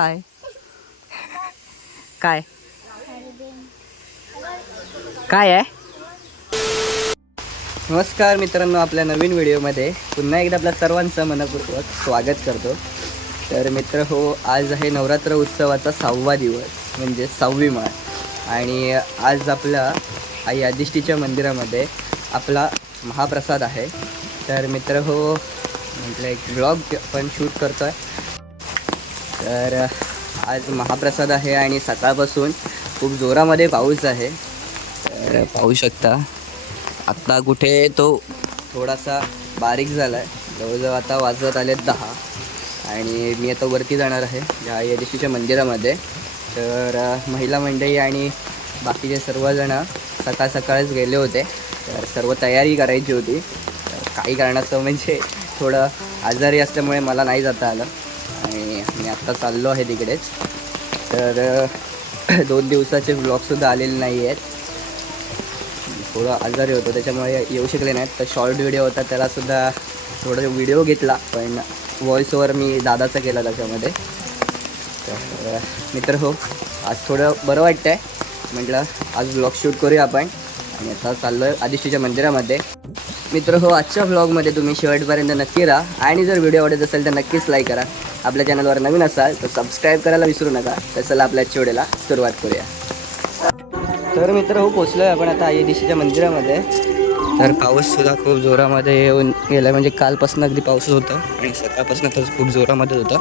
हाय. काय? काय आहे? नमस्कार मित्रांनो आपल्या नवीन व्हिडिओमध्ये पुन्हा एकदा आपल्या सर्वांचं मनपूर्वक स्वागत करतो. तर मित्र हो आज आहे नवरात्र उत्सवाचा सहावा दिवस म्हणजे सहावी माळ. आणि आज आपल्या आई अधिष्ठीच्या मंदिरामध्ये आपला महाप्रसाद आहे. तर मित्र हो म्हटलं एक ब्लॉग आपण शूट करतो आहे तर आज महाप्रसाद आहे आणि सकाळपासून खूप जोरामध्ये पाऊस आहे. तर पाहू शकता आत्ता कुठे तो थोडासा बारीक झाला आहे जवळजवळ आता वाजत आले दहा आणि मी आता वरती जाणार आहे या यदेशीच्या मंदिरामध्ये. तर महिला मंडळी आणि बाकीचे सर्वजण सकाळ सकाळच गेले होते. तर सर्व तयारी करायची होती. काही कारणाचं म्हणजे थोडं आजारी असल्यामुळे मला नाही जाता आलं. आत्ता चाललो आहे तिकडेच. तर दोन दिवसाचे ब्लॉगसुद्धा आलेले नाही आहेत. थोडं आजारी होतो त्याच्यामुळे येऊ शकले नाहीत. तर शॉर्ट व्हिडिओ होता त्यालासुद्धा थोडं व्हिडिओ घेतला पण व्हॉइस ओवर मी दादाचा केला त्याच्यामध्ये. तर मित्र हो आज थोडं बरं वाटतं आहे म्हटलं आज ब्लॉग शूट करूया आपण. आणि आता चाललो आहे आदिष्टीच्या मंदिरामध्ये. मित्र हो आजच्या ब्लॉगमध्ये तुम्ही शेवटपर्यंत नक्की राहा. आणि जर व्हिडिओ आवडत असेल तर नक्कीच लाईक करा. आपल्या चॅनलवर नवीन असाल तर सबस्क्राईब करायला विसरू नका. तर चला आपल्या चिवडेला सुरुवात करूया. तर मित्र हो पोचलो आहे आपण आता आई दिशीच्या मंदिरामध्ये. तर पाऊससुद्धा खूप जोरामध्ये येऊन गेला म्हणजे कालपासून अगदी पाऊसच होता आणि सकाळपासून तर खूप जोरामध्ये होता.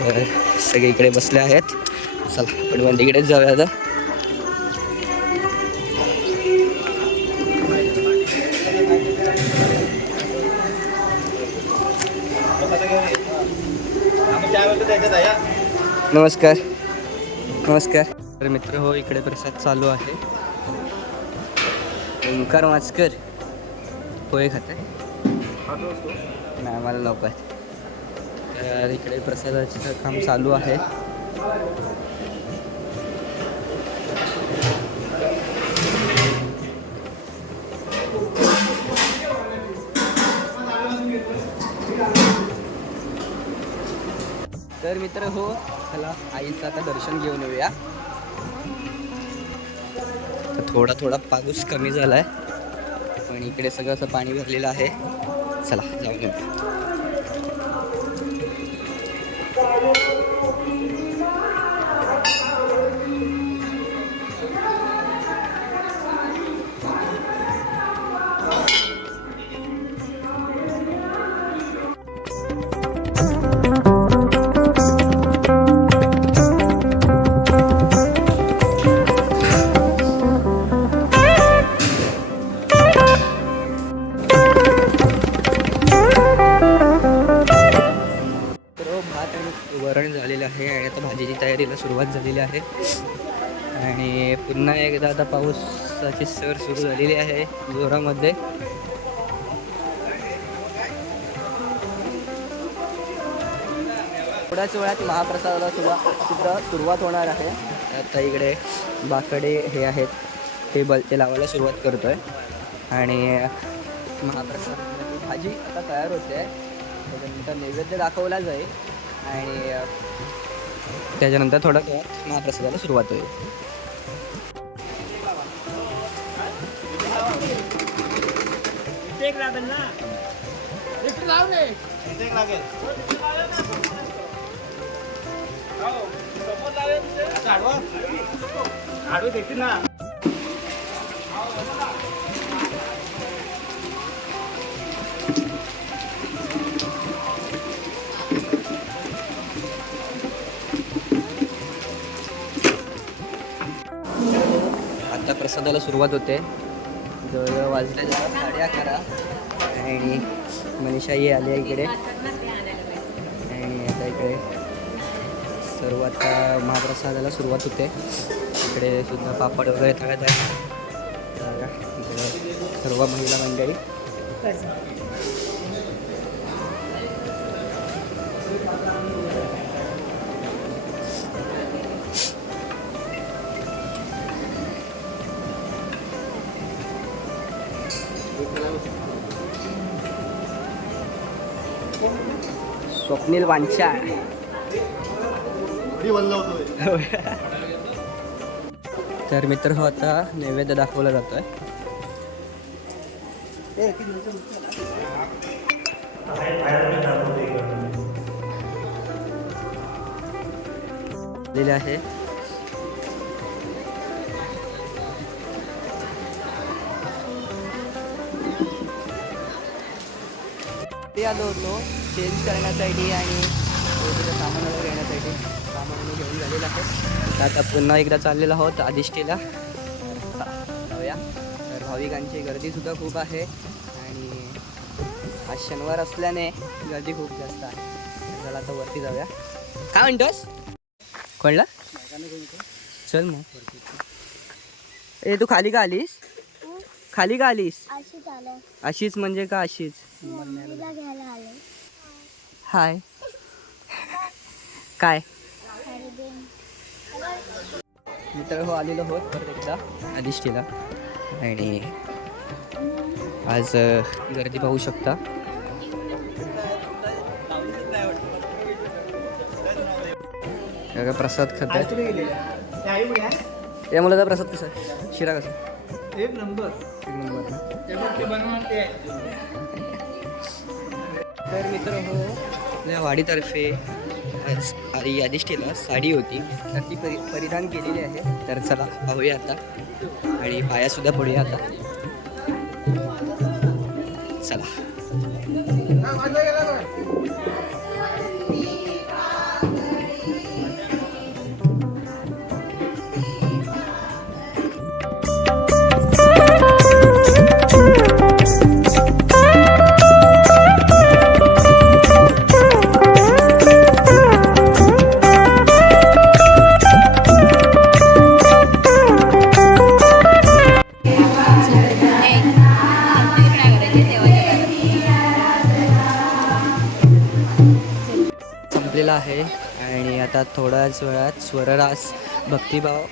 तर सगळे इकडे बसले आहेत. चला आपण मंदिरकडेच जाऊया आता. नमस्कार. नमस्कार. तर मित्र हो इकडे प्रसाद चालू आहे. ओंकार वाचकर पोहे खाते नाही मला नको आहे तर इकडे प्रसादाचं काम चालू आहे. तर मित्र हो चला आईचं आता दर्शन घेऊन येऊया. तर थोडा थोडा पाऊस कमी झाला आहे पण इकडे सगळं असं पाणी भरलेलं आहे. चला जाऊन येऊ. तयारीला सुरुवात झालेली आहे. आणि पुन्हा एकदा आता पावसाची सर सुरू झालेली आहे जोरामध्ये. थोड्याच वेळात महाप्रसादाला सुद्धा सुद्धा सुरुवात होणार आहे. आता इकडे बाकडे हे आहेत टेबल ते लावायला सुरुवात करतोय. आणि महाप्रसाद भाजी आता तयार होते. आहे त्याच्यानंतर नैवेद्य दाखवला जाईल. आणि त्याच्यानंतर थोडं वेळात महाप्रसादाला सुरुवात होईल. ना. आता प्रसादाला सुरुवात होते. जवळजवळ वाजले साडे अकरा. आणि मनीषाही आली आहे इकडे. आणि आता इकडे सर्व आता महाप्रसादाला सुरुवात होते. इकडे सुद्धा पापड वगैरे तळत आहे इकडे सर्व महिला मंडळी. स्वप्नील वांचा तर मित्र हो आता नैवेद्य दाखवला जातोय. दिले आहे. ते आलो होतो चेंज करण्यासाठी आणि सामान वगैरे घेण्यासाठी सामान मी घेऊन झालेलं आहे. आता पुन्हा एकदा चाललेलो आहोत आदिष्टीला. जाऊया. तर भाविकांची गर्दीसुद्धा खूप आहे आणि आज शनिवार असल्याने गर्दी खूप जास्त आहे. चला आता वरती जाऊया. काय म्हणतोस? कोणला चल मग. ए तू खाली का आलीस? खाली का आलीस? अशीच म्हणजे का अशीच? मम्मीला घ्यायला आले. हाय. काय? मित्र हो आलेलो होत परत एकदा अधिष्ठीला आणि आज गर्दी पाहू शकता. प्रसाद खात या मुलाचा प्रसाद कसा? आहे? शिरा कसा? एक नंबर. एक नंबर तर मित्र हो आपल्या वाडीतर्फे आज आई साडी होती. तर ती परि परिधान केलेली आहे. तर चला पाहूया आता. आणि पायासुद्धा पडूया आता. चला. आता थोड्याच वेळात स्वररास भक्तिभाव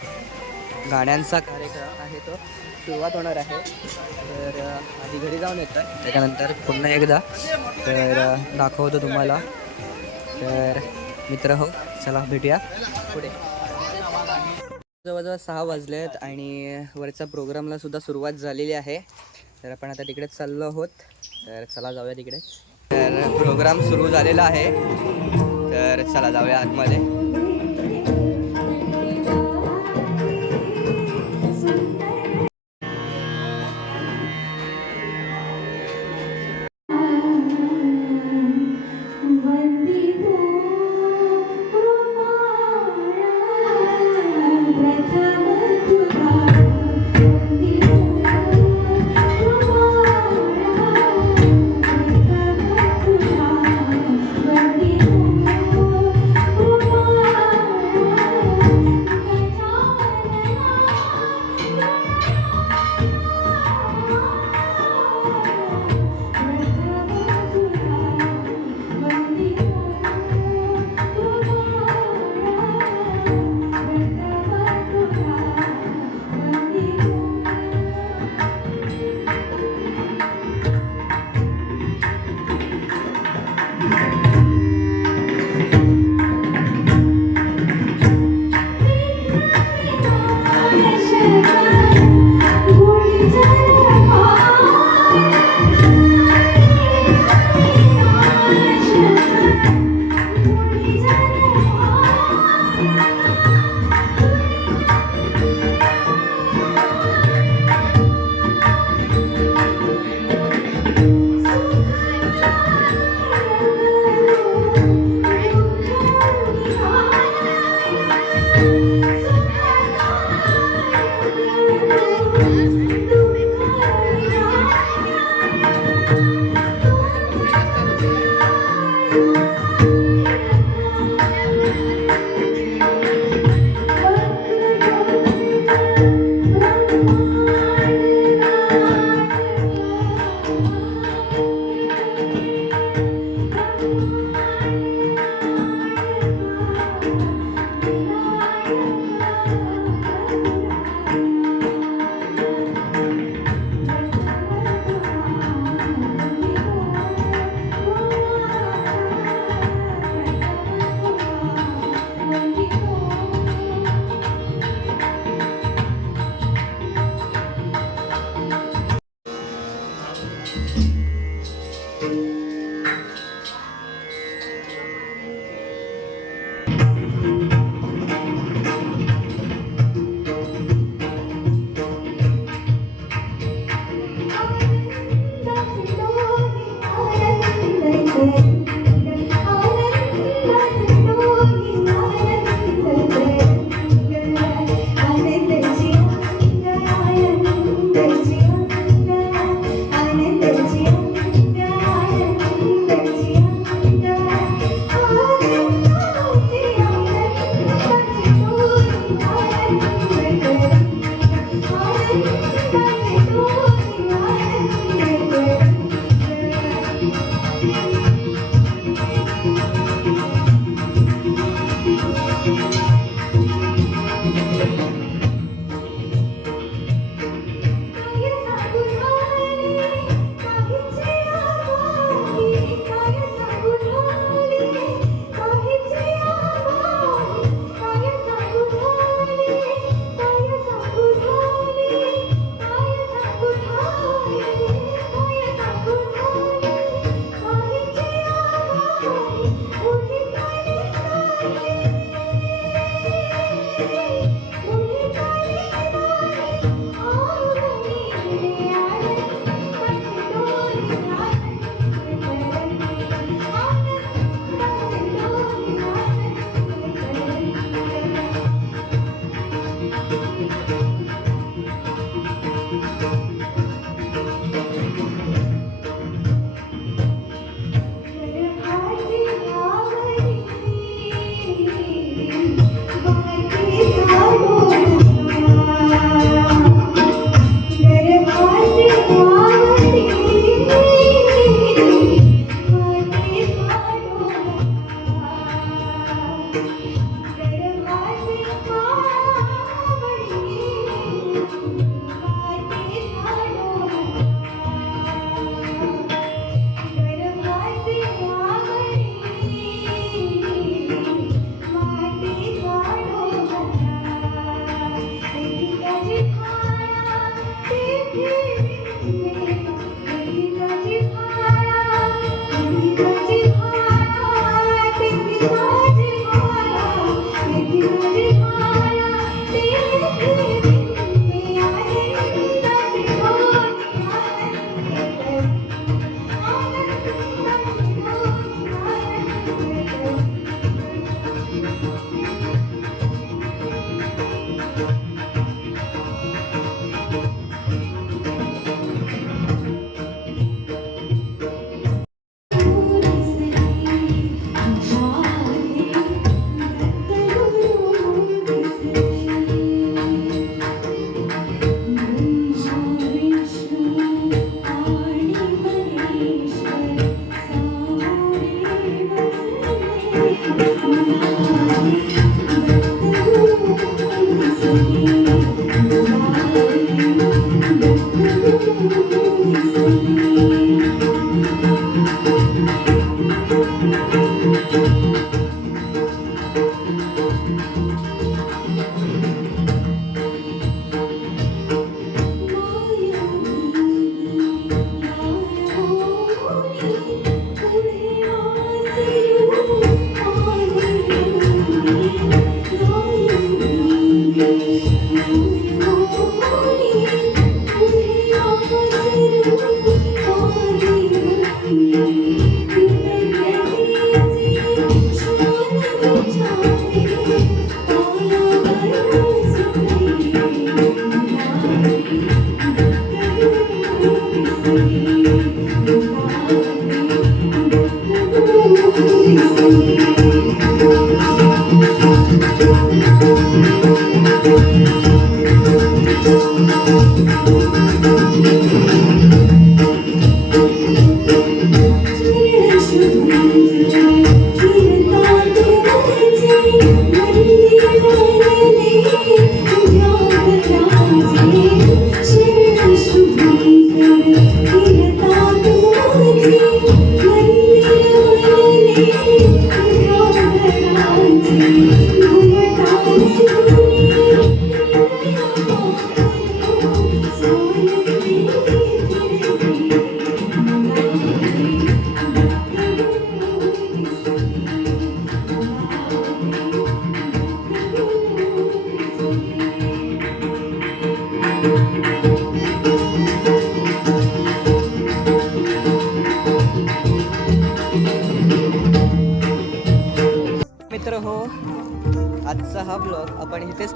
गाण्यांचा कार्यक्रम आहे तो सुरुवात होणार आहे. तर आधी घरी जाऊन येतो आहे त्याच्यानंतर पुन्हा एकदा तर दाखवतो तुम्हाला. तर मित्र हो चला भेटूया पुढे. जवळजवळ सहा वाजले आहेत आणि वरच्या प्रोग्रामला सुद्धा सुरुवात झालेली आहे. तर आपण आता तिकडेच चाललो आहोत. तर चला जाऊया तिकडे तर प्रोग्राम सुरू झालेला आहे. तर चला जाऊया आतमध्ये.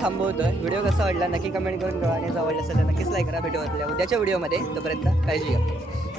इथेच थांबवतोय. व्हिडिओ कसा वाटला नक्की कमेंट करून कळा आणि आवडला असेल तर नक्कीच लाईक करा. भेटू आपल्या उद्याच्या व्हिडिओमध्ये तोपर्यंत काळजी घ्या.